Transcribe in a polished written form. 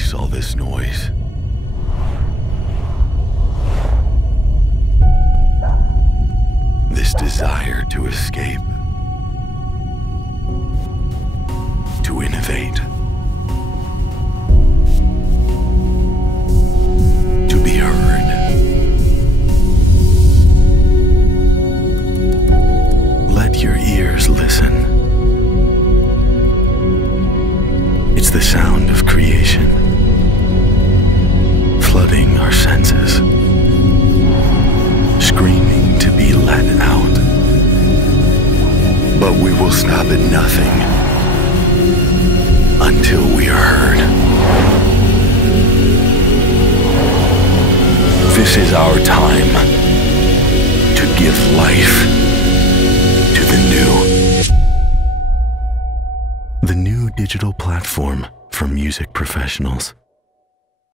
makes all this noise? This desire to escape, to innovate, to be heard. Let your ears listen. It's the sound of creation, flooding our senses, screaming to be let out. But we will stop at nothing until we are heard. This is our time to give life to the new. The new digital platform for music professionals.